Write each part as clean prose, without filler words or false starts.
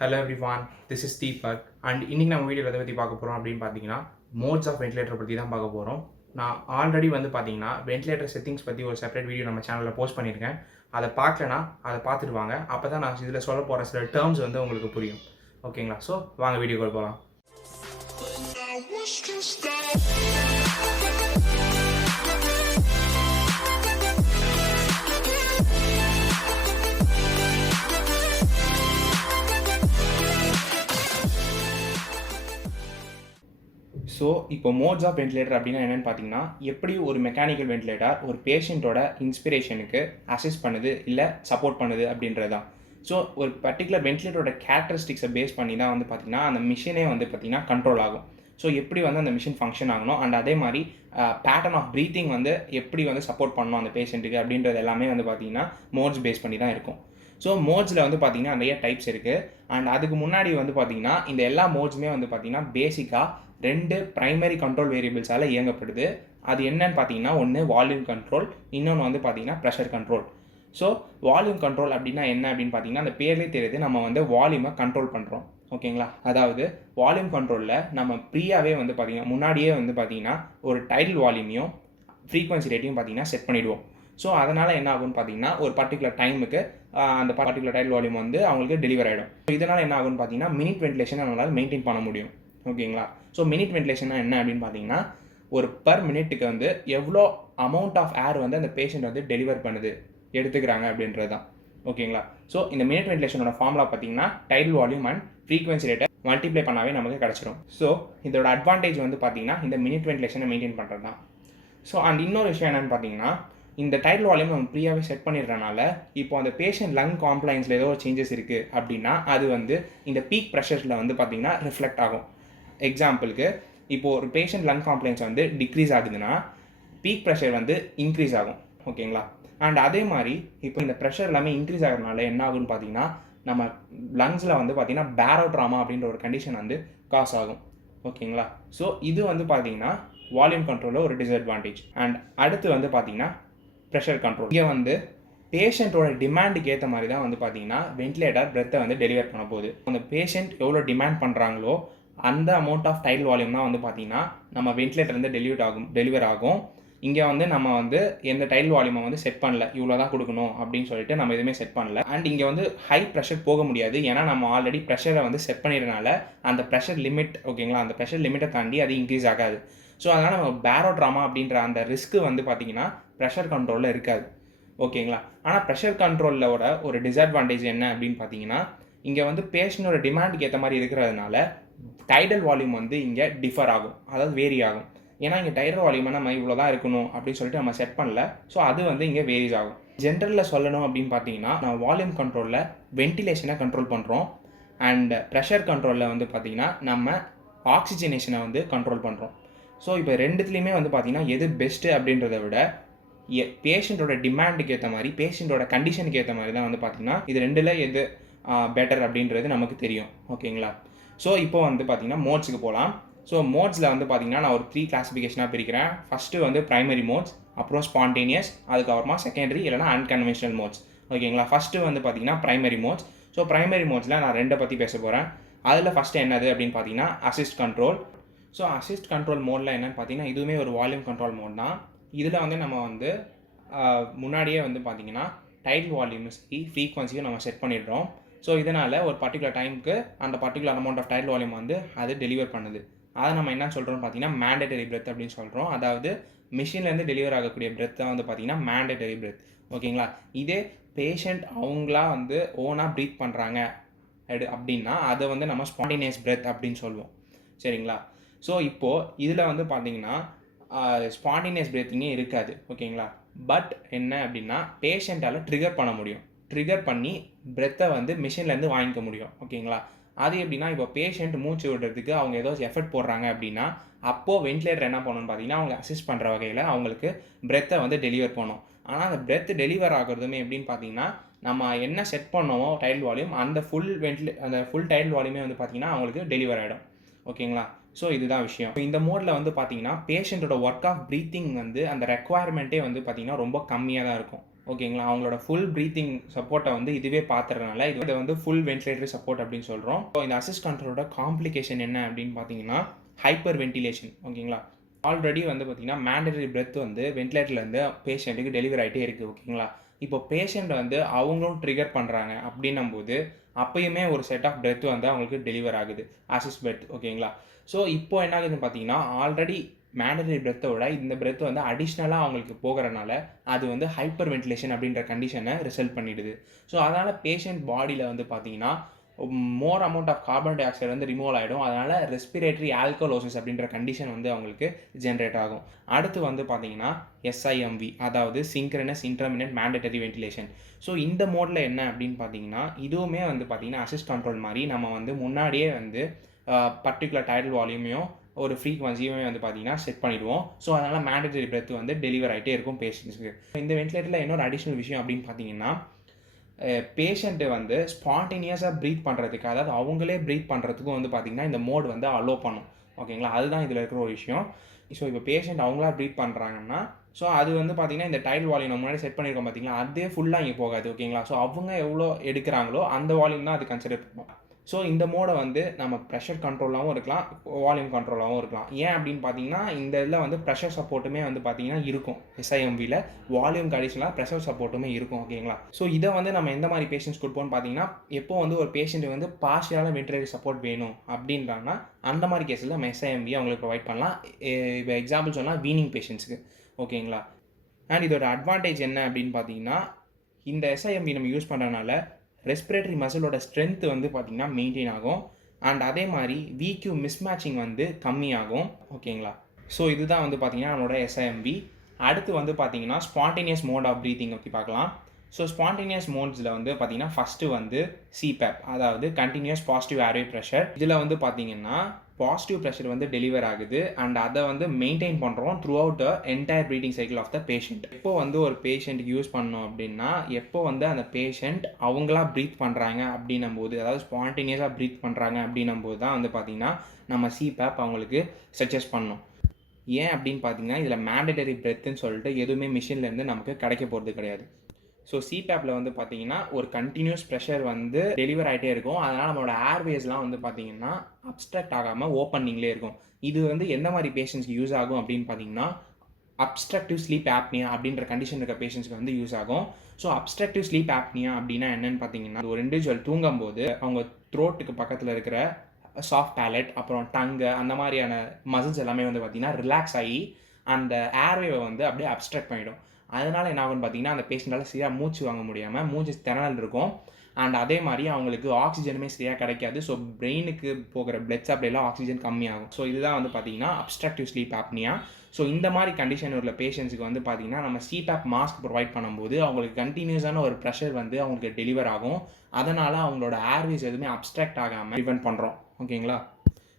Hello everyone, this is Deepak. And இன்னைக்கு நம்ம வீடியோவில் எதை பற்றி பார்க்க போகிறோம் அப்படின்னு பார்த்தீங்கன்னா, மோட்ஸ் ஆஃப் வென்டிலேட்டர் பற்றி தான் பார்க்க போகிறோம். நான் ஆல்ரெடி பார்த்தீங்கன்னா வென்டிலேட்டர் செட்டிங்ஸ் பற்றி ஒரு செப்பரேட் வீடியோ நம்ம சேனலில் போஸ்ட் பண்ணியிருக்கேன். அதை பார்க்கலனா அதை பார்த்துட்டு வாங்க. அப்போ தான் நான் இதில் சொல்ல போகிற சில டேர்ம்ஸ் உங்களுக்கு புரியும். ஓகேங்களா? ஸோ வாங்க வீடியோக்குள்ள போகலாம். ஸோ இப்போ மோட்ஸ் ஆஃப் வென்டிலேட்டர் அப்படின்னா என்னென்னு பார்த்தீங்கன்னா, எப்படி ஒரு மெக்கானிக்கல் வென்டிலேட்டர் ஒரு பேஷண்ட்டோட இன்ஸ்பிரேஷனுக்கு அசிஸ்ட் பண்ணுது இல்லை சப்போர்ட் பண்ணுது அப்படின்றது தான். ஸோ ஒரு பர்டிகுலர் வென்டிலேட்டரோட கேரக்டரிஸ்டிக்ஸை பேஸ் பண்ணி தான் பார்த்தீங்கன்னா அந்த மிஷினே பார்த்தீங்கன்னா கண்ட்ரோல் ஆகும். ஸோ எப்படி அந்த மிஷின் ஃபங்க்ஷன் ஆகணும் அண்ட் அதே மாதிரி பேட்டர்ன் ஆஃப் ப்ரீத்திங் எப்படி சப்போர்ட் பண்ணணும் அந்த பேஷண்ட்டுக்கு அப்படின்றது எல்லாமே பார்த்தீங்கன்னா மோட்ஸ் பேஸ் பண்ணி தான் இருக்கும். ஸோ மோட்ஸில் பார்த்தீங்கன்னா நிறைய டைப்ஸ் இருக்குது. அண்ட் அதுக்கு முன்னாடி பார்த்தீங்கன்னா இந்த எல்லா மோட்ஸுமே பார்த்தீங்கன்னா பேசிக்காக 2 ப்ரைமரி கண்ட்ரோல் வேரியபிள்ஸால் இயங்கப்படுது. அது என்னன்னு பார்த்தீங்கன்னா, ஒன்று வால்யூம் கண்ட்ரோல், இன்னொன்று பார்த்தீங்கன்னா pressure control. So volume control அப்படின்னா என்ன அப்படின்னு பார்த்தீங்கன்னா, அந்த பேர்லேயே தெரியுது, நம்ம வால்யூமை கண்ட்ரோல் பண்ணுறோம். ஓகேங்களா? அதாவது வால்யூம் கண்ட்ரோலில் நம்ம ப்ரீயாகவே பார்த்தீங்கன்னா முன்னாடியே பார்த்தீங்கன்னா ஒரு டைடல் வால்யூமையும் ஃப்ரீக்வன்சி ரேட்டையும் பார்த்தீங்கன்னா செட் பண்ணிவிடுவோம். ஸோ அதனால் என்ன ஆகும்னு பார்த்தீங்கன்னா, ஒரு பர்டிகுலர் டைமுக்கு அந்த பர்டிகுலர் டைடல் வால்யூம் அவங்களுக்கு டெலிவர் ஆகிடும். இதனால் என்ன ஆகும்னு பார்த்தீங்கன்னா, மினிட் வென்டிலேஷனை நம்மளால் மெயின்டைன் பண்ண முடியும். ஓகேங்களா? ஸோ மினிட் வென்டிலேஷன்னா என்ன அப்படின்னு பார்த்தீங்கன்னா, ஒரு பர் மினிட்டுக்கு எவ்வளோ அமௌண்ட் ஆஃப் ஏர் அந்த பேஷண்ட் டெலிவர் பண்ணுது எடுத்துக்கிறாங்க அப்படின்றது தான். ஓகேங்களா? ஸோ இந்த மினிட் வென்டிலேஷனோட ஃபார்முலா பார்த்தீங்கன்னா டைடல் வால்யூம் அண்ட் ஃப்ரீக்வன்சி ரேட்டை மல்டிப்ளை பண்ணாவே நமக்கு கிடச்சிரும். ஸோ இதோட அட்வான்டேஜ் பார்த்தீங்கன்னா இந்த மினிட் வென்டிலேஷனை மெயின்டைன் பண்ணுறது தான். ஸோ அண்ட் இன்னொரு விஷயம் என்னென்னு பார்த்தீங்கன்னா, இந்த டைடல் வால்யூம் நம்ம ஃப்ரீயாகவே செட் பண்ணிடுறனால இப்போ அந்த பேஷண்ட் லங் காம்ப்ளைன்ஸில் ஏதோ ஒரு சேஞ்சஸ் இருக்குது அப்படின்னா அது இந்த பீக் ப்ரெஷரில் பார்த்தீங்கன்னா ரிஃப்ளெக்ட் ஆகும். எக்ஸாம்பிளுக்கு இப்போது ஒரு பேஷண்ட் லங் காம்ப்ளைன்ஸ் டிக்ரீஸ் ஆகுதுன்னா பீக் ப்ரெஷர் இன்க்ரீஸ் ஆகும். ஓகேங்களா? அண்ட் அதே மாதிரி இப்போ இந்த ப்ரெஷர் எல்லாமே இன்க்ரீஸ் ஆகிறதுனால என்ன ஆகுன்னு பார்த்தீங்கன்னா, நம்ம லங்ஸில் பார்த்தீங்கன்னா பேரோட்ராமா அப்படின்ற ஒரு கண்டிஷன் காஸ் ஆகும். ஓகேங்களா? ஸோ இது பார்த்தீங்கன்னா வால்யூம் கண்ட்ரோலில் ஒரு டிஸ்அட்வான்டேஜ். அண்ட் அடுத்து பார்த்தீங்கன்னா ப்ரெஷர் கண்ட்ரோல். இங்கே பேஷண்ட்டோட டிமாண்டுக்கு ஏற்ற மாதிரி தான் பார்த்தீங்கன்னா வென்டிலேட்டர் பிரெத்தை டெலிவர் பண்ண போகுது. அந்த பேஷண்ட் எவ்வளோ டிமாண்ட் பண்ணுறாங்களோ அந்த அமௌண்ட் ஆஃப் டைடல் வால்யூம் தான் பார்த்தீங்கன்னா நம்ம வென்டிலேட்டர் டெலிவர் ஆகும். இங்கே நம்ம எந்த டைடல் வால்யூமை செட் பண்ணல, இவ்வளோ தான் கொடுக்கணும் அப்படின்னு சொல்லிட்டு நம்ம எதுவுமே செட் பண்ணல. அண்ட் இங்கே ஹை ப்ரெஷர் போக முடியாது, ஏன்னா நம்ம ஆல்ரெடி ப்ரெஷரை செட் பண்ணிடுறதுனால அந்த ப்ரெஷர் லிமிட், ஓகேங்களா, அந்த ப்ரெஷர் லிமிட்டை தாண்டி அது இன்க்ரீஸ் ஆகாது. ஸோ அதனால் நம்ம பேரோட்ராமா அப்படின்ற அந்த ரிஸ்க்கு பார்த்தீங்கன்னா ப்ரெஷர் கண்ட்ரோலில் இருக்காது. ஓகேங்களா? ஆனால் ப்ரெஷர் கண்ட்ரோலோட ஒரு டிஸ்அட்வான்டேஜ் என்ன அப்படின்னு பார்த்தீங்கன்னா, இங்கே பேஷண்டோட டிமாண்டுக்கு ஏற்ற மாதிரி இருக்கிறதுனால டைடல் வால்யூம் இங்கே டிஃபர் ஆகும், அதாவது வேரி ஆகும். ஏன்னா இங்கே டைடல் வால்யூமை நம்ம இவ்வளோ தான் இருக்கணும் அப்படின்னு சொல்லிட்டு நம்ம செட் பண்ணல. ஸோ அது இங்கே வேரிஸ் ஆகும். ஜென்ரலில் சொல்லணும் அப்படின்னு பார்த்தீங்கன்னா, நான் வால்யூம் கண்ட்ரோலில் வென்டிலேஷனை கண்ட்ரோல் பண்ணுறோம் அண்ட் ப்ரெஷர் கண்ட்ரோலில் பார்த்தீங்கன்னா நம்ம ஆக்சிஜனேஷனை கண்ட்ரோல் பண்ணுறோம். ஸோ இப்போ ரெண்டுத்துலேயுமே பார்த்தீங்கன்னா எது பெஸ்ட்டு அப்படின்றத விட பேஷண்ட்டோட டிமாண்டுக்கு ஏற்ற மாதிரி, பேஷண்ட்டோட கண்டிஷனுக்கு ஏற்ற மாதிரி தான் பார்த்தீங்கன்னா இது ரெண்டில் எது பெட்டர் அப்படின்றது நமக்கு தெரியும். ஓகேங்களா? ஸோ இப்போ பார்த்தீங்கன்னா மோட்ஸுக்கு போகலாம். ஸோ மோட்ஸில் பார்த்தீங்கன்னா நான் ஒரு 3 கிளாஸிஃபிகேஷனாக பிரிக்கிறேன். ஃபஸ்ட்டு ப்ரைமரி மோட்ஸ், அப்புறம் ஸ்பான்டேனியஸ், அதுக்கப்புறமா செகண்டரி இல்லைனா அன்கன்வென்ஷனல் மோட்ஸ். ஓகேங்களா? ஃபஸ்ட்டு பார்த்தீங்கன்னா ப்ரைமரி மோட்ஸ். ஸோ ப்ரைமரி மோட்ஸில் நான் 2 பற்றி பேச போகிறேன். அதில் ஃபஸ்ட்டு என்னது அப்படின்னு பார்த்தீங்கன்னா assist control. So assist control மோடில் என்னென்னு பார்த்தீங்கன்னா இதுவுமே ஒரு வால்யூம் கண்ட்ரோல் மோட் தான். இதில் நம்ம முன்னாடியே பார்த்தீங்கன்னா டைடல் வால்யூம்ஸ் ஃப்ரீக்வன்சியும் நம்ம செட் பண்ணிடுறோம். ஸோ இதனால் ஒரு பர்டிகுலர் டைமுக்கு அந்த particular amount of tidal volume அது டெலிவர் பண்ணுது. அதை நம்ம என்ன சொல்கிறோம்னு பார்த்தீங்கன்னா மேண்டேட்டரி பிரெத் அப்படின்னு சொல்கிறோம். அதாவது மிஷின்லேருந்து டெலிவர் ஆகக்கூடிய பிரெத் தான் பார்த்தீங்கன்னா மேண்டேட்டரி பிரெத். ஓகேங்களா? இதே பேஷண்ட் அவங்களா ஓனாக ப்ரீத் பண்ணுறாங்க அப்படின்னா அதை நம்ம ஸ்பான்டேனியஸ் பிரெத் அப்படின்னு சொல்லுவோம். சரிங்களா? ஸோ இப்போது இதில் பார்த்தீங்கன்னா ஸ்பான்டேனியஸ் பிரீத்திங்கே இருக்காது. ஓகேங்களா? பட் என்ன அப்படின்னா பேஷண்ட்டால் ட்ரிகர் பண்ண முடியும், ட்ரிகர் பண்ணி பிரெத்தை மிஷின்லேருந்து வாங்கிக்க முடியும். ஓகேங்களா? அது எப்படின்னா, இப்போ பேஷண்ட் மூச்சு விடுறதுக்கு அவங்க ஏதோ எஃபர்ட் போடுறாங்க அப்படின்னா அப்போது வென்டிலேட்டர் என்ன பண்ணணும்னு பார்த்தீங்கன்னா அவங்க அசிஸ்ட் பண்ணுற வகையில் அவங்களுக்கு பிரெத்தை டெலிவர் பண்ணணும். ஆனால் அந்த பிரெத் டெலிவர் ஆகிறதுமே எப்படின்னு பார்த்தீங்கன்னா, நம்ம என்ன செட் பண்ணோமோ டைடல் வால்யூம் அந்த ஃபுல் டைடல் வால்யூமே பார்த்தீங்கன்னா அவங்களுக்கு டெலிவர் ஆகிடும். ஓகேங்களா? ஸோ இதுதான் விஷயம். இந்த மோடில் பார்த்தீங்கன்னா பேஷண்ட்டோட ஒர்க் ஆஃப் ப்ரீத்திங் அந்த ரெக்குவயர்மெண்ட்டே பார்த்தீங்கன்னா ரொம்ப கம்மியாக தான் இருக்கும். ஓகேங்களா. அவங்களோட ஃபுல் ப்ரீத்திங் சப்போர்ட்டை வந்து இதுவே பார்த்துறதுனால இதை வந்து ஃபுல் வென்டிலேட்டரி சப்போர்ட் அப்படின்னு சொல்கிறோம். ஸோ இந்த அசிஸ்ட் கண்ட்ரோலோட காம்ப்ளிகேஷன் என்ன அப்படின்னு பார்த்தீங்கன்னா ஹைப்பர் வென்டிலேஷன். ஓகேங்களா. ஆல்ரெடி வந்து பார்த்தீங்கன்னா மேண்டட்டரி பிரெத் வந்து வென்டிலேட்டர்லேருந்து பேஷண்ட்டுக்கு டெலிவரி ஆகிட்டே இருக்குது. ஓகேங்களா. இப்போ பேஷண்ட் வந்து அவங்களும் ட்ரிகர் பண்ணுறாங்க அப்படின்னும்போது அப்பயுமே ஒரு செட் ஆஃப் பிரெத் வந்து அவங்களுக்கு டெலிவர் ஆகுது அசிஸ்ட் பிரெத். ஓகேங்களா. ஸோ இப்போ என்ன ஆகுதுன்னு பார்த்தீங்கன்னா ஆல்ரெடி மேண்டட்டரி பிரெத்தை விட இந்த பிரெத் வந்து அடிஷ்னலாக அவங்களுக்கு போகிறனால அது வந்து ஹைப்பர் வென்டிலேஷன் அப்படின்ற கண்டிஷனை ரிசல்ட் பண்ணிடுது. ஸோ அதனால் பேஷண்ட் பாடியில் வந்து பார்த்தீங்கன்னா more amount of carbon dioxide வந்து ரிமூவ் ஆகிடும். அதனால் ரெஸ்பிரேட்டரி ஆல்கலோசிஸ் அப்படின்ற கண்டிஷன் வந்து அவங்களுக்கு ஜென்ரேட் ஆகும். அடுத்து வந்து பார்த்தீங்கன்னா எஸ்ஐஎம்வி, அதாவது சிங்க்ரனஸ் இன்டர்மினன்ட் மேண்டட்டரி வென்டிலேஷன். ஸோ இந்த மோடில் என்ன அப்படின்னு பார்த்தீங்கன்னா இதுவுமே வந்து பார்த்தீங்கன்னா அசிஸ்ட் கண்ட்ரோல் மாதிரி நம்ம வந்து முன்னாடியே வந்து பர்டிகுலர் டைடல் வால்யூமையும் ஒரு ஃப்ரீக்வன்சியுமே வந்து பார்த்தீங்கன்னா செட் பண்ணிடுவோம். ஸோ அதனால் மேண்டட்டரி பிரெத் வந்து டெலிவர் ஆகிட்டே இருக்கும் பேஷண்ட்ஸுக்கு. இந்த வென்டிலேட்டரில் இன்னொரு அடிஷ்னல் விஷயம் அப்படின்னு பார்த்தீங்கன்னா பேஷண்ட்டு வந்து ஸ்பான்டேனியஸாக ப்ரீத் பண்ணுறதுக்கு, அதாவது அவங்களே ப்ரீத் பண்ணுறதுக்கும் வந்து பார்த்திங்கன்னா இந்த மோட் வந்து அலோவ் பண்ணும். ஓகேங்களா. அதுதான் இதில் இருக்கிற ஒரு விஷயம். ஸோ இப்போ பேஷண்ட் அவங்களா ப்ரீத் பண்ணுறாங்கன்னா ஸோ அது வந்து பார்த்திங்கன்னா இந்த டைல் வால்யூம் நம்ம முன்னாடி செட் பண்ணியிருக்கோம் பார்த்தீங்களா, அதே ஃபுல்லாக இங்கே போகாது. ஓகேங்களா. ஸோ அவங்க எவ்வளோ எடுக்கிறாங்களோ அந்த வால்யூம் தான் அது கன்சிடர் பண்ணுவோம். ஸோ இந்த மோடை வந்து நம்ம ப்ரெஷர் கண்ட்ரோலாகவும் இருக்கலாம், வால்யூம் கண்ட்ரோலாகவும் இருக்கலாம். ஏன் அப்படின்னு பார்த்தீங்கன்னா இந்த இதில் வந்து ப்ரெஷர் சப்போர்ட்டுமே வந்து பார்த்தீங்கன்னா இருக்கும். எஸ்ஐஎம்வியில் வால்யூம் அடிஷனலாக ப்ரெஷர் சப்போர்ட்டுமே இருக்கும். ஓகேங்களா. ஸோ இதை வந்து நம்ம எந்த மாதிரி பேஷண்ட்ஸ் கொடுப்போம்னு பார்த்தீங்கன்னா எப்போ வந்து ஒரு பேஷண்ட் வந்து பார்ஷியலான வென்டிலேட்டரி சப்போர்ட் வேணும் அப்படின்றாங்கன்னா அந்த மாதிரி கேஸில் நம்ம எஸ்ஐஎம்வி அவங்களுக்கு ப்ரொவைட் பண்ணலாம். இப்போ எக்ஸாம்பிள் சொன்னால் வீனிங் பேஷண்ட்ஸுக்கு. ஓகேங்களா. அண்ட் இதோட அட்வான்டேஜ் என்ன அப்படின்னு பார்த்தீங்கன்னா இந்த எஸ்ஐஎம்வி நம்ம யூஸ் பண்ணுறதுனால ரெஸ்பிரேட்டரி மசிலோட ஸ்ட்ரென்த் வந்து பார்த்திங்கன்னா மெயின்டைன் ஆகும். அண்ட் அதே மாதிரி விக்யூ மிஸ்மேட்சிங் வந்து கம்மியாகும். ஓகேங்களா. ஸோ இதுதான் வந்து பார்த்திங்கன்னா நம்மளோட எஸ்ஐஎம்வி. அடுத்து வந்து பார்த்திங்கன்னா ஸ்பான்டேனியஸ் மோட் ஆஃப் ப்ரீத்திங் பற்றி பார்க்கலாம். ஸோ ஸ்பான்டேனியஸ் மோட்ஸில் வந்து பார்த்திங்கன்னா ஃபஸ்ட்டு வந்து சிபேப், அதாவது கண்டினியூஸ் பாசிட்டிவ் ஏர்வே ப்ரெஷர். இதில் வந்து பார்த்திங்கன்னா பாசிட்டிவ் ப்ரெஷர் வந்து டெலிவர் ஆகுது அண்ட் அதை வந்து மெயின்டைன் பண்ணுறோம் throughout the entire breathing cycle of the patient. எப்போ வந்து ஒரு பேஷண்ட்டுக்கு யூஸ் பண்ணோம் அப்படின்னா எப்போ வந்து அந்த பேஷண்ட் அவங்களா ப்ரீத் பண்ணுறாங்க அப்படின்னும் போது, அதாவது ஸ்பான்டேனியஸாக ப்ரீத் பண்ணுறாங்க அப்படின்னும் போது தான் வந்து பார்த்திங்கன்னா நம்ம சிபேப் அவங்களுக்கு சஜஸ்ட் பண்ணணும். ஏன் அப்படின்னு பார்த்தீங்கன்னா இதில் மேண்டட்டரி பிரெத்துன்னு சொல்லிட்டு எதுவுமே மிஷின்லேருந்து நமக்கு கிடைக்க போகிறது கிடையாது. ஸோ சிபேப்பில் வந்து பார்த்தீங்கன்னா ஒரு கண்டினியூஸ் ப்ரெஷர் வந்து டெலிவர் ஆகிட்டே இருக்கும். அதனால் நம்மளோட ஏர்வேஸ்லாம் வந்து பார்த்தீங்கன்னா அப்ஸ்ட்ரக்ட் ஆகாமல் ஓப்பனிங்லேயே இருக்கும். இது வந்து எந்த மாதிரி பேஷண்ட்ஸ்க்கு யூஸ் ஆகும் அப்படின்னு பார்த்தீங்கன்னா அப்ஸ்ட்ரக்டிவ் ஸ்லீப் ஆப்னியா அப்படின்ற கண்டிஷன் இருக்க பேஷண்ட்ஸ்க்கு வந்து யூஸ் ஆகும். ஸோ அப்ஸ்ட்ரக்டிவ் ஸ்லீப் ஆப்னியா அப்படின்னா என்னென்னு பார்த்தீங்கன்னா ஒரு இண்டிவிஜுவல் தூங்கும்போது அவங்க த்ரோட்டுக்கு பக்கத்தில் இருக்கிற சாஃப்ட் பேலட் அப்புறம் டங்கு அந்த மாதிரியான மசில்ஸ் எல்லாமே வந்து பார்த்திங்கன்னா ரிலாக்ஸ் ஆகி அந்த ஏர்வேவை வந்து அப்படியே அப்ஸ்ட்ரக்ட் பண்ணிவிடும். அதனால் என்ன ஆகும்னு பார்த்தீங்கன்னா அந்த பேஷண்ட்டால் சரியாக மூச்சு வாங்க முடியாமல் மூச்சு திணறல் இருக்கும். அண்ட் அதே மாதிரி அவங்களுக்கு ஆக்சிஜனுமே சரியாக கிடைக்காது. ஸோ பிரெயினுக்கு போகிற பிளட் சப்ளைலாம் ஆக்சிஜன் கம்மியாகும். ஸோ இதுதான் வந்து பார்த்தீங்கன்னா அப்ஸ்ட்ரக்டிவ் ஸ்லீப் ஆப்னியா. ஸோ இந்த மாதிரி கண்டிஷன் உள்ள பேஷண்ட்ஸுக்கு வந்து பார்த்தீங்கன்னா நம்ம சிபேப் மாஸ்க் ப்ரொவைட் பண்ணும்போது அவங்களுக்கு கண்டினியூஸான ஒரு ப்ரெஷர் வந்து அவங்களுக்கு டெலிவர் ஆகும். அதனால் அவங்களோட ஏர்வேஸ் எதுவுமே அப்ஸ்ட்ரக்ட் ஆகாமல் ப்ரிவென்ட் பண்ணுறோம். ஓகேங்களா.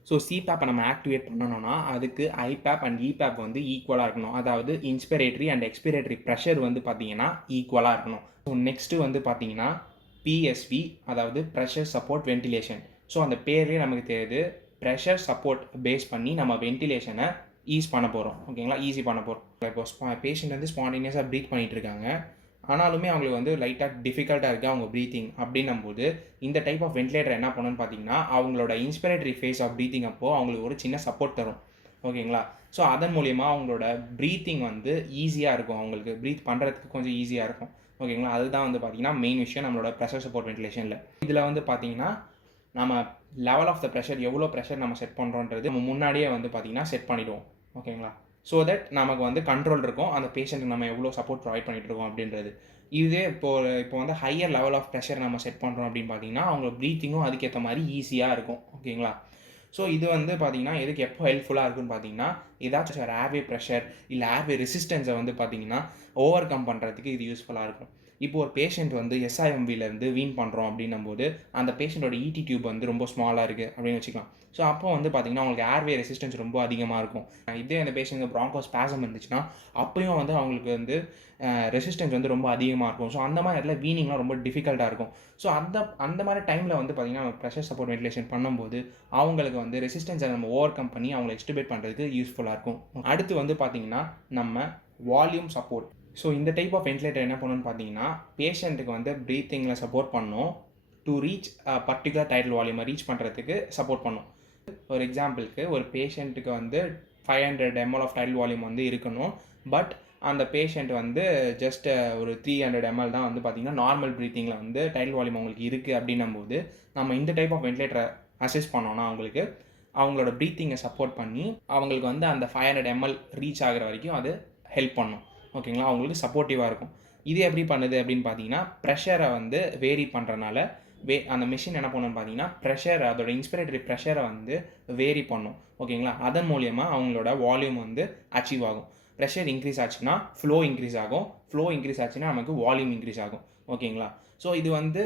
ஸோ சிபேப்பை நம்ம ஆக்டிவேட் பண்ணணும்னா அதுக்கு ஐபேப் அண்ட் இபேப் வந்து ஈக்குவலாக இருக்கணும். அதாவது இன்ஸ்பிரேட்டரி அண்ட் எக்ஸ்பிரேட்டரி ப்ரெஷர் வந்து பார்த்தீங்கன்னா ஈக்குவலாக இருக்கணும். ஸோ நெக்ஸ்ட்டு வந்து பார்த்தீங்கன்னா பிஎஸ்வி, அதாவது ப்ரெஷர் சப்போர்ட் வென்டிலேஷன். ஸோ அந்த பேர்லேயே நமக்கு தெரியுது ப்ரெஷர் சப்போர்ட் பேஸ் பண்ணி நம்ம வென்டிலேஷனை ஈஸ் பண்ண போகிறோம். ஓகேங்களா. ஈஸி பண்ண போகிறோம். இப்போ பேஷண்ட் வந்து ஸ்பான்டேனியஸாக ப்ரீத் பண்ணிகிட்டு இருக்காங்க, ஆனாலுமே அவங்களுக்கு வந்து லைட்டாக டிஃபிகல்ட்டாக இருக்குது அவங்க ப்ரீத்திங் அப்படின்னும்போது இந்த டைப் ஆஃப் வென்டிலேட்டர் என்ன பண்ணணும்னு பார்த்தீங்கன்னா அவங்களோட இன்ஸ்பிரேட்டரி ஃபேஸ் ஆஃப் ப்ரீத்திங் அப்போது அவங்களுக்கு ஒரு சின்ன சப்போர்ட் தரும். ஓகேங்களா. ஸோ அதன் மூலிமா அவங்களோட ப்ரீத்திங் வந்து ஈஸியாக இருக்கும், அவங்களுக்கு ப்ரீத் பண்ணுறதுக்கு கொஞ்சம் ஈஸியாக இருக்கும். ஓகேங்களா. அதுதான் வந்து பார்த்திங்கன்னா மெயின் விஷயம் நம்மளோட ப்ரெஷர் சப்போர்ட் வென்டிலேஷனில். இதில் வந்து பார்த்திங்கன்னா நம்ம லெவல் ஆஃப் த ப்ரெஷர் எவ்வளோ ப்ரெஷர் நம்ம செட் பண்ணுறோன்றது நம்ம முன்னாடியே வந்து பார்த்திங்கன்னா செட் பண்ணிவிடுவோம். ஓகேங்களா. ஸோ தட் நமக்கு வந்து கண்ட்ரோல் இருக்கும் அந்த பேஷண்ட்டுக்கு நம்ம எவ்வளோ சப்போர்ட் ப்ரொவைட் பண்ணிகிட்டு இருக்கோம் அப்படின்றது. இதே இப்போ வந்து ஹையர் லெவல் ஆஃப் ப்ரெஷர் நம்ம செட் பண்ணுறோம் அப்படின்னு பார்த்தீங்கன்னா அவங்க ப்ரீத்திங்கும் அதுக்கேற்ற மாதிரி ஈஸியாக இருக்கும். ஓகேங்களா. ஸோ இது வந்து பார்த்தீங்கன்னா எதுக்கு எப்போ ஹெல்ப்ஃபுல்லாக இருக்குன்னு பார்த்தீங்கன்னா ஏதாச்சும் ஒரு ஏர்வே ப்ரெஷர் இல்லை ஏர்வே ரெசிஸ்டன்ஸை வந்து பார்த்தீங்கன்னா ஓவர் கம் பண்ணுறதுக்கு இது யூஸ்ஃபுல்லாக இருக்கும். இப்போ ஒரு பேஷண்ட் வந்து எஸ்ஐஎம்விலேருந்து வீன் பண்ணுறோம் அப்படின்னும்போது அந்த பேஷண்ட்டோட ஈடி டியூப் வந்து ரொம்ப ஸ்மாலாக இருக்குது அப்படின்னு வச்சுக்கலாம். ஸோ அப்போ வந்து பார்த்திங்கன்னா அவங்களுக்கு ஏர்வே ரெசிஸ்டன்ஸ் ரொம்ப அதிகமாக இருக்கும். இதே அந்த பேஷண்ட் ப்ராங்கோஸ்பாசம் இருந்துச்சுன்னா அப்பயும் வந்து அவங்களுக்கு வந்து ரெசிஸ்டன்ஸ் வந்து ரொம்ப அதிகமாக இருக்கும். ஸோ அந்த மாதிரி இடத்துல வீனிங்லாம் ரொம்ப டிஃபிகல்ட்டாக இருக்கும். ஸோ அந்த மாதிரி டைமில் வந்து பார்த்திங்கன்னா ப்ரெஷர் சப்போர்ட் வென்டிலேஷன் பண்ணும்போது அவங்களுக்கு வந்து ரெசிஸ்டன்ஸை நம்ம ஓவர் கம் பண்ணி அவங்களை எக்ஸ்டிபேட் பண்ணுறதுக்கு யூஸ்ஃபுல்லாக இருக்கும். அடுத்து வந்து பார்த்திங்கன்னா நம்ம வால்யூம் சப்போர்ட். ஸோ இந்த டைப் ஆஃப் வென்டிலேட்டர் என்ன பண்ணணும்னு பார்த்தீங்கன்னா, பேஷண்ட்டுக்கு வந்து ப்ரீத்திங்கில் சப்போர்ட் பண்ணும். டு ரீச் பர்ட்டிகுலர் டைட்டில் வால்யூமை ரீச் பண்ணுறதுக்கு சப்போர்ட் பண்ணும். ஒரு எக்ஸாம்பிளுக்கு ஒரு பேஷண்ட்டுக்கு வந்து 500 ml ஆஃப் டைட்டில் வால்யூம் வந்து இருக்கணும். பட் அந்த பேஷண்ட் வந்து ஜஸ்ட் ஒரு 300 ml தான் வந்து பார்த்தீங்கன்னா நார்மல் ப்ரீத்திங்கில் வந்து டைட்டில் வால்யூம் அவங்களுக்கு இருக்குது அப்படின்னும்போது, நம்ம இந்த டைப் ஆஃப் வென்டிலேட்டரை அசிஸ்ட் பண்ணோன்னா அவங்களோட ப்ரீத்திங்கை சப்போர்ட் பண்ணி அவங்களுக்கு வந்து அந்த 500 ml ரீச் ஆகிற வரைக்கும் அது ஹெல்ப் பண்ணும். ஓகேங்களா, அவங்களுக்கு சப்போர்ட்டிவாக இருக்கும். இது எப்படி பண்ணுது அப்படின்னு பார்த்தீங்கன்னா, ப்ரெஷரை வந்து வேரி பண்ணுறனால அந்த மிஷின் என்ன பண்ணுன்னு பார்த்தீங்கன்னா, ப்ரெஷர் அதோட இன்ஸ்பிரேட்டரி ப்ரெஷரை வந்து வேரி பண்ணும். ஓகேங்களா, அதன் மூலியமாக அவங்களோட வால்யூம் வந்து அச்சீவ் ஆகும். ப்ரெஷர் இன்க்ரீஸ் ஆச்சுன்னா ஃப்ளோ இன்க்ரீஸ் ஆகும். ஃப்ளோ இன்க்ரீஸ் ஆச்சுன்னா நமக்கு வால்யூம் இன்க்ரீஸ் ஆகும். ஓகேங்களா, ஸோ இது வந்து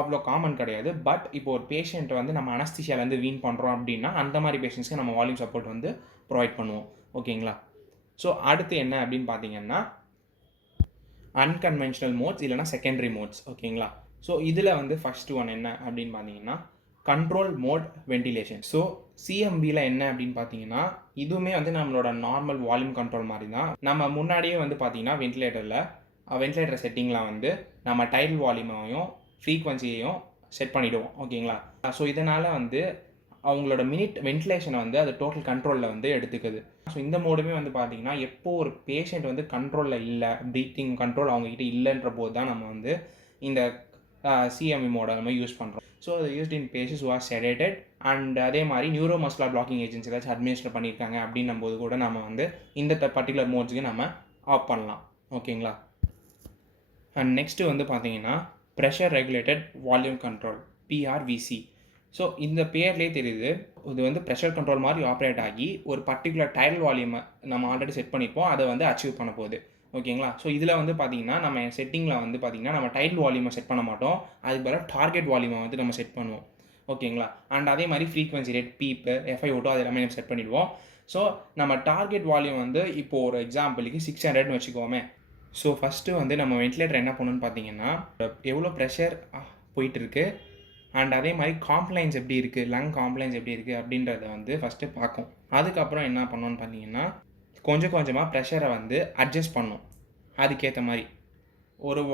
அவ்வளோ காமன் கிடையாது. பட் இப்போ ஒரு பேஷண்ட் வந்து நம்ம அனஸ்தீசியாலேருந்து வீன் பண்ணுறோம் அப்படின்னா, அந்த மாதிரி பேஷண்ட்ஸ்க்கு நம்ம வால்யூம் சப்போர்ட் வந்து ப்ரொவைட் பண்ணுவோம். ஓகேங்களா, ஸோ அடுத்து என்ன அப்படின்னு பார்த்தீங்கன்னா, அன்கன்வென்ஷனல் மோட்ஸ் இல்லைனா செகண்டரி மோட்ஸ். ஓகேங்களா, ஸோ இதில் வந்து ஃபஸ்ட்டு ஒன் என்ன அப்படின்னு பார்த்தீங்கன்னா, கண்ட்ரோல் மோட் வென்டிலேஷன். ஸோ சிஎம்பியில் என்ன அப்படின்னு பார்த்தீங்கன்னா, இதுவுமே வந்து நம்மளோட நார்மல் வால்யூம் கண்ட்ரோல் மாதிரி தான். நம்ம முன்னாடியே வந்து பார்த்தீங்கன்னா வென்டிலேட்டர் செட்டிங்கில் வந்து நம்ம டைட்டில் வால்யூமையும் ஃப்ரீக்வன்சியையும் செட் பண்ணிவிடுவோம். ஓகேங்களா, ஸோ இதனால் வந்து அவங்களோட மினிட் வென்டிலேஷனை வந்து அது டோட்டல் கண்ட்ரோலில் வந்து எடுத்துக்குது. ஸோ இந்த மோடுமே வந்து பார்த்தீங்கன்னா, எப்போ ஒரு பேஷண்ட் வந்து கண்ட்ரோலில் இல்லை, ப்ரீத்திங் கண்ட்ரோல் அவங்ககிட்ட இல்லைன்ற போது தான் நம்ம வந்து இந்த சிஎம்இ மோடை நம்ம யூஸ் பண்ணுறோம். ஸோ அது used in patients who are sedated and அதே மாதிரி நியூரோமஸ்குலர் பிளாக்கிங் ஏஜென்ட்ஸ் ஏதாச்சும் அட்மினிஸ்டர் பண்ணியிருக்காங்க அப்படின்னும் போது கூட நம்ம வந்து இந்த பர்டிகுலர் மோட்ஸுக்கு நம்ம ஆஃப் பண்ணலாம். ஓகேங்களா, அண்ட் நெக்ஸ்ட்டு வந்து பார்த்தீங்கன்னா pressure regulated volume control, PRVC. So இந்த பேர்லேயே தெரியுது, இது வந்து ப்ரெஷர் கண்ட்ரோல் மாதிரி ஆப்ரேட் ஆகி ஒரு பர்டிகுலர் டைட்டில் வால்யூமை நம்ம ஆல்ரெடி செட் பண்ணியிருப்போம், அதை வந்து அச்சீவ் பண்ண போகுது. ஓகேங்களா, ஸோ இதில் வந்து பார்த்தீங்கன்னா நம்ம செட்டிங்கில் வந்து பார்த்தீங்கன்னா நம்ம டைட்டில் வால்யூமை செட் பண்ண மாட்டோம், அதுக்கு பதிலாக டார்கெட் வால்யூமை வந்து நம்ம செட் பண்ணுவோம். ஓகேங்களா, அண்ட் அதே மாதிரி ஃப்ரீக்வன்சி ரேட், பீப்பு, எஃப்ஐஓட்டோ அது எல்லாமே நம்ம செட் பண்ணிடுவோம். ஸோ நம்ம டார்கெட் வால்யூம் வந்து இப்போது ஒரு எக்ஸாம்பிளுக்கு 600ன்னு வச்சுக்கோமே. ஸோ ஃபஸ்ட்டு வந்து நம்ம வென்டிலேட்டர் என்ன பண்ணணும்னு பார்த்தீங்கன்னா, எவ்வளோ ப்ரெஷர் போயிட்டுருக்கு அண்ட் அதே மாதிரி காம்ப்ளைன்ஸ் எப்படி இருக்குது, லங் காம்ப்ளைன்ஸ் எப்படி இருக்குது அப்படின்றத வந்து ஃபஸ்ட்டு பார்க்கும். அதுக்கப்புறம் என்ன பண்ணணும்னு பார்த்தீங்கன்னா, கொஞ்சம் கொஞ்சமாக ப்ரெஷரை வந்து அட்ஜஸ்ட் பண்ணும். அதுக்கேற்ற மாதிரி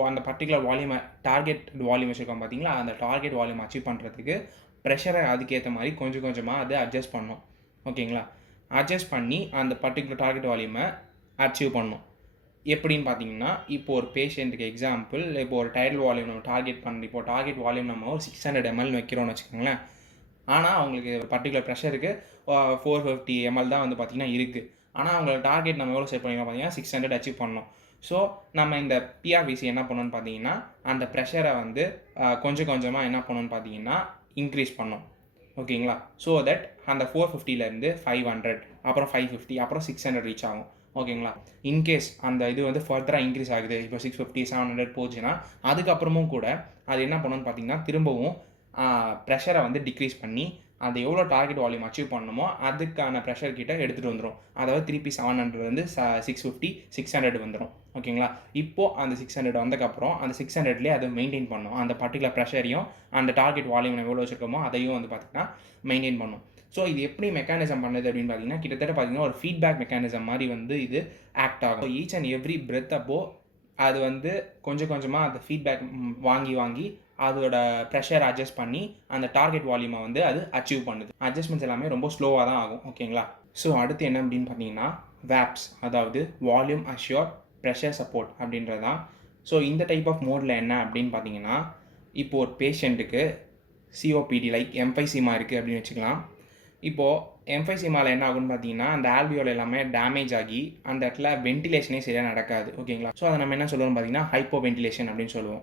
அந்த பர்டிகுலர் வால்யூமை டார்கெட் வால்யூம் வச்சுருக்கோம் பார்த்தீங்களா, அந்த டார்கெட் வால்யூம் அச்சீவ் பண்ணுறதுக்கு ப்ரெஷரை அதுக்கேற்ற மாதிரி கொஞ்சம் கொஞ்சமாக அது அட்ஜஸ்ட் பண்ணும். ஓகேங்களா, அட்ஜஸ்ட் பண்ணி அந்த பர்டிகுலர் டார்கெட் வால்யூமை அச்சீவ் பண்ணும். எப்படின்னு பார்த்தீங்கன்னா, இப்போ ஒரு பேஷண்ட்டுக்கு எக்ஸாம்பிள், இப்போ ஒரு டைட்டில் வால்யூம் நம்ம டார்கெட் வால்யூம் நம்ம ஒரு 600 ml வைக்கிறோம்னு வச்சுக்கோங்களேன். ஆனால் அவங்களுக்கு பர்டிகுலர் ப்ரெஷருக்கு 450 ml தான் வந்து பார்த்திங்கன்னா இருக்குது. ஆனால் அவங்களோட டார்கெட் நம்ம எவ்வளோ செட் பண்ணிக்கலாம் பார்த்தீங்கன்னா 600 அச்சீவ் பண்ணணும். ஸோ நம்ம இந்த பிஆர்விசி என்ன பண்ணணும்னு பார்த்தீங்கன்னா, அந்த ப்ரெஷரை வந்து கொஞ்சம் கொஞ்சமாக என்ன பண்ணணும்னு பார்த்தீங்கன்னா இன்க்ரீஸ் பண்ணோம். ஓகேங்களா, ஸோ தட் அந்த 450லேருந்து 500, அப்புறம் 550, அப்புறம் 600 ரீச் ஆகும். ஓகேங்களா, இன்கேஸ் அந்த இது வந்து ஃபர்தராக இன்க்ரீஸ் ஆகுது, இப்போ 650 700 போச்சுன்னா அதுக்கப்புறமும் கூட அது என்ன பண்ணணும்னு பார்த்தீங்கன்னா திரும்பவும் ப்ரெஷரை வந்து டிக்ரீஸ் பண்ணி அது எவ்வளோ டார்கெட் வால்யூம் அச்சீவ் பண்ணணுமோ அதுக்கான ப்ரெஷர் கிட்ட எடுத்துகிட்டு வந்துடும். அதாவது திருப்பி 700 வந்து 650 600 வந்துடும். ஓகேங்களா, இப்போது அந்த 600 வந்ததுக்கப்புறம் அந்த 600லேயே அதை மெயின்டைன் பண்ணும். அந்த பர்டிகுலர் ப்ரெஷரையும் அந்த டார்கெட் வால்யூம் எவ்வளோ வச்சுருக்கோமோ அதையும் வந்து பார்த்திங்கன்னா மெயின்டைன் பண்ணும். ஸோ இது எப்படி மெக்கானிசம் பண்ணுது அப்படின்னு பார்த்தீங்கன்னா, கிட்டத்தட்ட பார்த்தீங்கன்னா ஒரு ஃபீட்பேக் மெக்கானிசம் மாதிரி வந்து இது ஆக்ட் ஆகும். ஈச் அண்ட் எவ்ரி பிரெத் அப்போது அது வந்து கொஞ்சம் கொஞ்சமாக அந்த ஃபீட்பேக் வாங்கி அதோட ப்ரெஷர் அட்ஜஸ்ட் பண்ணி அந்த டார்கெட் வால்யூமை வந்து அது அச்சீவ் பண்ணுது. அட்ஜஸ்ட்மெண்ட்ஸ் எல்லாமே ரொம்ப ஸ்லோவாக தான் ஆகும். ஓகேங்களா, ஸோ அடுத்து என்ன அப்படின்னு பார்த்தீங்கன்னா வேப்ஸ், அதாவது வால்யூம் அஷ்யூர் ப்ரெஷர் சப்போர்ட் அப்படின்றது தான். ஸோ இந்த டைப் ஆஃப் மோடில் என்ன அப்படின்னு பார்த்தீங்கன்னா, இப்போது ஒரு பேஷண்ட்டுக்கு சிஓபிடி லைக் எம்ஃபைசீமா இருக்குது அப்படின்னு வச்சுக்கலாம். இப்போது எம்ஃபைசீமாவில் என்ன ஆகுன்னு பார்த்தீங்கன்னா, அந்த ஆல்வியோல் எல்லாமே டேமேஜ் ஆகி அந்த இடத்துல வென்டிலேஷனே சரியாக நடக்காது. ஓகேங்களா, ஸோ அதை நம்ம என்ன சொல்லுவோம்னு பார்த்தீங்கன்னா ஹைப்போ வென்டிலேஷன் அப்படின்னு சொல்லுவோம்.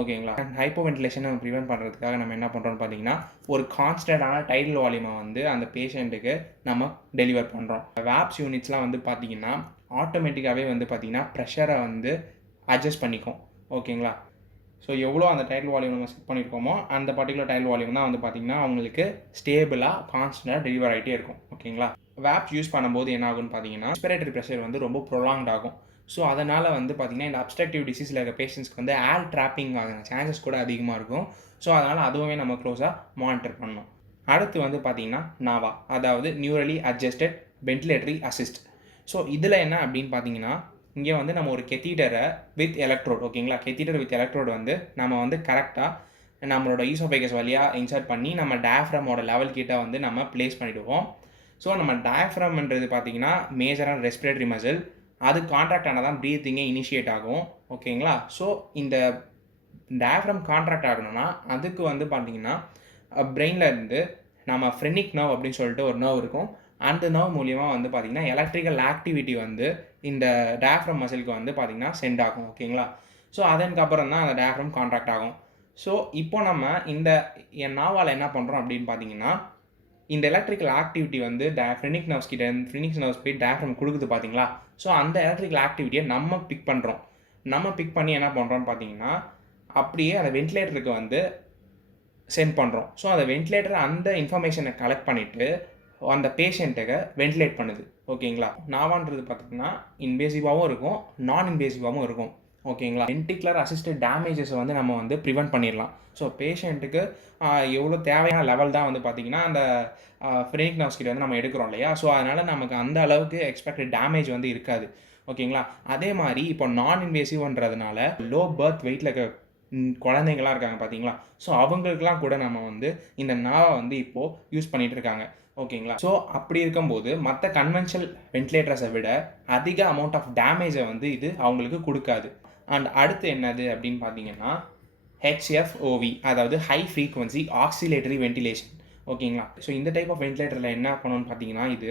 ஓகேங்களா, ஹைப்போ வென்டிலேஷன் நம்ம ப்ரிவென்ட் பண்ணுறதுக்காக நம்ம என்ன பண்ணுறோம்னு பார்த்தீங்கன்னா, ஒரு கான்ஸ்டன்டான டைட்டில் வால்யூமை வந்து அந்த பேஷண்ட்டுக்கு நம்ம டெலிவர் பண்ணுறோம். வேப்ஸ் யூனிட்ஸ்லாம் வந்து பார்த்தீங்கன்னா ஆட்டோமேட்டிக்காகவே வந்து பார்த்தீங்கன்னா ப்ரெஷரை வந்து அட்ஜஸ்ட் பண்ணிக்கும். ஓகேங்களா, ஸோ எவ்வளோ அந்த டைட்டில் வால்யூம் நம்ம செட் பண்ணியிருக்கோமோ அந்த பர்டிகுலர் டைட்டில் வால்யூம் தான் வந்து பார்த்திங்கன்னா அவங்களுக்கு ஸ்டேபிளாக கான்ஸ்டன்டாக டெலிவர் ஆகிட்டே இருக்கும். ஓகேங்களா, வேப்ஸ் யூஸ் பண்ணும்போது என்ன ஆகுன்னு பார்த்தீங்கன்னா ரெஸ்பிரேட்டரி ப்ரெஷர் வந்து ரொம்ப ப்ரொலாங்ட் ஆகும். ஸோ அதனால் வந்து பார்த்திங்கன்னா இந்த அப்ஸ்ட்ரக்டிவ் டிசீஸில் இருக்க பேஷண்ட்ஸ்க்கு வந்து ஏர் ட்ராப்பிங் ஆகிற சான்சஸ் கூட அதிகமாக இருக்கும். ஸோ அதனால் அதுவுமே நம்ம க்ளோஸாக மானிட்டர் பண்ணணும். அடுத்து வந்து பார்த்திங்கன்னா நாவா, அதாவது நியூரலி அட்ஜஸ்டட் வென்டிலேட்டரி அசிஸ்ட். ஸோ இதில் என்ன அப்படின்னு பார்த்தீங்கன்னா இங்கே வந்து நம்ம ஒரு கெத்தீட்டரை வித் எலக்ட்ரோட், ஓகேங்களா, கெத்தீட்டர் வித் எலக்ட்ரோட் வந்து நம்ம வந்து கரெக்டாக நம்மளோட ஈசோஃபேகஸ் வழியாக இன்சர்ட் பண்ணி நம்ம டயஃப்ரமோட லெவல் கிட்ட வந்து நம்ம ப்ளேஸ் பண்ணிவிடுவோம். ஸோ நம்ம டயஃப்ரம்ன்றது பார்த்தீங்கன்னா மேஜரான ரெஸ்பிரேட்டரி மசில். அது கான்ட்ராக்ட் ஆனால் தான் ப்ரீத்திங்கே இனிஷியேட் ஆகும், ஓகேங்களா. ஸோ இந்த டயஃப்ரம் கான்ட்ராக்ட் ஆகணும்னா அதுக்கு வந்து பார்த்தீங்கன்னா பிரெயினில் இருந்து நம்ம ஃப்ரெனிக் நர்வ் அப்படின்னு சொல்லிட்டு ஒரு நர்வ் இருக்கும். அந்த நர்வ் மூலியமாக வந்து பார்த்திங்கன்னா எலக்ட்ரிக்கல் ஆக்டிவிட்டி வந்து இந்த டயஃப்ரம் மசிலுக்கு வந்து பார்த்திங்கன்னா சென்ட் ஆகும், ஓகேங்களா. ஸோ அதற்கப்புறம் தான் அந்த டயஃப்ரம் கான்ட்ராக்ட் ஆகும். ஸோ இப்போ நம்ம இந்த நாவால் என்ன பண்ணுறோம் அப்படின்னு பார்த்தீங்கன்னா இந்த எலக்ட்ரிக்கல் ஆக்டிவிட்டி வந்து ஃப்ரெனிக் நர்வ்ஸ் கிட்ட ஃப்ரெனிக் நர்வ்ஸ் போய் டயஃப்ரம் கொடுக்குது பார்த்தீங்களா. ஸோ அந்த எலக்ட்ரிக்கல் ஆக்டிவிட்டியை நம்ம பிக் பண்ணுறோம். நம்ம பிக் பண்ணி என்ன பண்ணுறோம்னு பார்த்தீங்கன்னா அப்படியே அந்த வென்டிலேட்டருக்கு வந்து சென்ட் பண்ணுறோம். ஸோ அந்த வென்டிலேட்டர் அந்த இன்ஃபர்மேஷனை கலெக்ட் பண்ணிவிட்டு அந்த பேஷண்ட்டுக்கு வென்டிலேட் பண்ணுது, ஓகேங்களா. நாவான்றது பார்த்திங்கன்னா இன்வேசிவாகவும் இருக்கும், நான் இன்வேசிவாகவும் இருக்கும், ஓகேங்களா. வென்டிகுலர் அசிஸ்டட் டேமேஜஸை வந்து நம்ம வந்து ப்ரிவெண்ட் பண்ணிடலாம். ஸோ பேஷண்ட்டுக்கு எவ்வளோ தேவையான லெவல் தான் வந்து பார்த்திங்கன்னா அந்த ஃப்ரெனிக் நர்வ்ஸ் கிட்ட வந்து நம்ம எடுக்கிறோம் இல்லையா. ஸோ அதனால் நமக்கு அந்த அளவுக்கு எக்ஸ்பெக்டட் டேமேஜ் வந்து இருக்காது, ஓகேங்களா. அதே மாதிரி இப்போ நான் இன்வேசிவ்ன்றதுனால லோ பர்த் வெயிட்டில் இருக்க குழந்தைங்களாம் இருக்காங்க பார்த்தீங்களா. ஸோ அவங்களுக்குலாம் கூட நம்ம வந்து இந்த நாவை வந்து இப்போது யூஸ் பண்ணிகிட்டு இருக்காங்க, ஓகேங்களா. ஸோ அப்படி இருக்கும்போது மற்ற கன்வென்ஷனல் வென்டிலேட்டர்ஸை விட அதிக அமௌண்ட் ஆஃப் டேமேஜை வந்து இது அவங்களுக்கு கொடுக்காது. அண்ட் அடுத்து என்னது அப்படின்னு பார்த்தீங்கன்னா HFOV, அதாவது ஹை ஃப்ரீக்வன்சி ஆக்சிலேட்டரி வென்டிலேஷன், ஓகேங்களா. ஸோ இந்த டைப் ஆஃப் வென்டிலேட்டரில் என்ன பண்ணணும்னு பார்த்தீங்கன்னா இது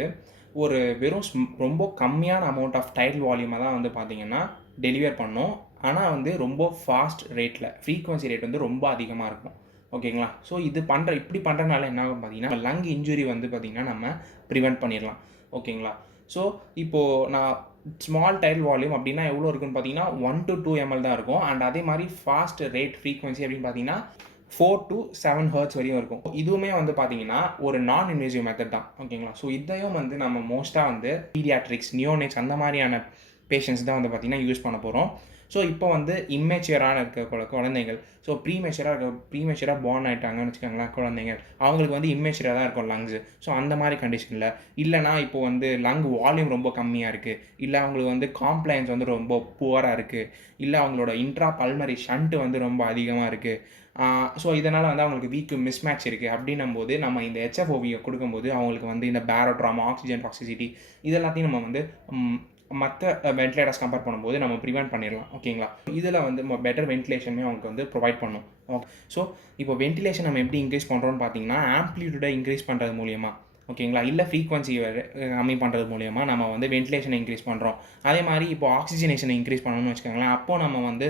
ஒரு வெறும் ரொம்ப கம்மியான அமௌண்ட் ஆஃப் டைல் வால்யூமாக தான் வந்து பார்த்தீங்கன்னா டெலிவர் பண்ணும். ஆனால் வந்து ரொம்ப ஃபாஸ்ட் ரேட்டில் ஃப்ரீக்வன்சி ரேட் வந்து ரொம்ப அதிகமாக இருக்கும், ஓகேங்களா. ஸோ இப்படி பண்ணுறதுனால என்ன ஆகும் பார்த்தீங்கன்னா லங் இன்ஜுரி வந்து பார்த்திங்கன்னா நம்ம ப்ரிவெண்ட் பண்ணிடலாம், ஓகேங்களா. ஸோ இப்போது நான் ஸ்மால் டைல் வால்யூம் அப்படின்னா எவ்வளோ இருக்குன்னு பார்த்தீங்கன்னா 1 to 2 ml தான் இருக்கும். அண்ட் அதே மாதிரி ஃபாஸ்ட் ரேட் ஃப்ரீக்வன்சி அப்படின்னு பார்த்தீங்கன்னா 4 to 7 ஹெர்ட்ஸ் வரையும் இருக்கும். இதுவுமே வந்து பார்த்தீங்கன்னா ஒரு நான் இன்வேசிவ் மெத்தட் தான், ஓகேங்களா. ஸோ இதையும் வந்து நம்ம மோஸ்ட்டாக வந்து பீடியாட்ரிக்ஸ், நியோனேட்ஸ் அந்த மாதிரியான பேஷண்ட்ஸ் தான் வந்து பார்த்திங்கன்னா யூஸ் பண்ண போகிறோம். ஸோ இப்போ வந்து இம்மெச்சூரான இருக்க குழந்தைகள், ஸோ ப்ரீமெச்சூராக பார்ன் ஆகிட்டாங்கன்னு வச்சுக்கோங்களேன் குழந்தைங்க, அவங்களுக்கு வந்து இம்மெச்சூராக தான் இருக்கும் லங்ஸு. ஸோ அந்த மாதிரி கண்டிஷனில் இல்லைனா இப்போ வந்து லங் வால்யூம் ரொம்ப கம்மியாக இருக்குது, இல்லை அவங்களுக்கு வந்து காம்ப்ளைன்ஸ் வந்து ரொம்ப புவராக இருக்குது, இல்லை அவங்களோட இன்ட்ரா பல்மரி ஷண்ட் வந்து ரொம்ப அதிகமாக இருக்குது. ஸோ இதனால் வந்து அவங்களுக்கு வீக்கு மிஸ்மேட்ச் இருக்குது. அப்படின்னும் போது நம்ம இந்த HFOV கொடுக்கும்போது அவங்களுக்கு வந்து இந்த பேரோட்ராமா, ஆக்சிஜன் டாக்ஸிசிட்டி இதெல்லாத்தையும் நம்ம வந்து மற்ற வென்டிலேட்டர்ஸ் கம்பேர் பண்ணும்போது நம்ம ப்ரிவெண்ட் பண்ணிடலாம், ஓகேங்களா. இதில் வந்து பெட்டர் வென்டிலேஷனுமே அவங்களுக்கு வந்து ப்ரொவைட் பண்ணும். ஓகே, ஸோ இப்போ வென்டிலேஷன் நம்ம எப்படி இன்க்ரீஸ் பண்ணுறோன்னு பார்த்தீங்கன்னா ஆம்ப்ளிடியூடை இன்க்ரீஸ் பண்ணுறது மூலியமாக, ஓகேங்களா, இல்லை ஃப்ரீக்வன்சி கம்மி பண்ணுறது மூலியமாக நம்ம வந்து வென்டிலேஷனை இன்க்ரீஸ் பண்ணுறோம். அதே மாதிரி இப்போ ஆக்சிஜனேஷனை இன்க்ரீஸ் பண்ணணும்னு வச்சுக்கோங்களேன். அப்போது நம்ம வந்து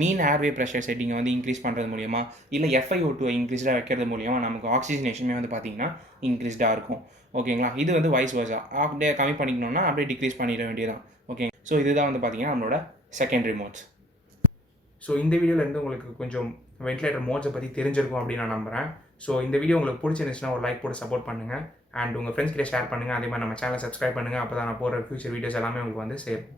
மீன் ஏர்வே ப்ரெஷர் செட்டிங்கை வந்து இன்க்ரீஸ் பண்ணுறது மூலியமாக, இல்லை FiO2 இன்க்ரீஸ்டாக வைக்கிறது மூலியமாக நமக்கு ஆக்சிஜனேஷனுமே வந்து பார்த்திங்கன்னா இன்க்ரீஸ்டாக இருக்கும், ஓகேங்களா. இது வந்து வைஸ் வர்ஸா அப்படியே கம்மி பண்ணிக்கணும்னா அப்படியே டிக்ரீஸ் பண்ணிட வேண்டியதான், ஓகே. ஸோ இதுதான் வந்து பார்த்திங்கன்னா நம்மளோட செகண்டரி மோட்ஸ். ஸோ இந்த வீடியோலேருந்து உங்களுக்கு கொஞ்சம் வென்டிலேட்டர் மோட்ஸை பற்றி தெரிஞ்சிருக்கும் அப்படின்னு நான் நம்புகிறேன். ஸோ இந்த வீடியோ உங்களுக்கு பிடிச்சிருந்துச்சுன்னா ஒரு லைக் போட்டு சப்போர்ட் பண்ணுங்கள். அண்ட் உங்கள் ஃப்ரெண்ட்ஸ் கிட்ட ஷேர் பண்ணுங்கள். அதே மாதிரி நம்ம சேனலை சப்ஸ்கிரைப் பண்ணுங்கள். அப்போ தான் நான் போடுற ஃபியூச்சர் வீடியோஸ் எல்லாமே உங்களுக்கு வந்து சேரும்.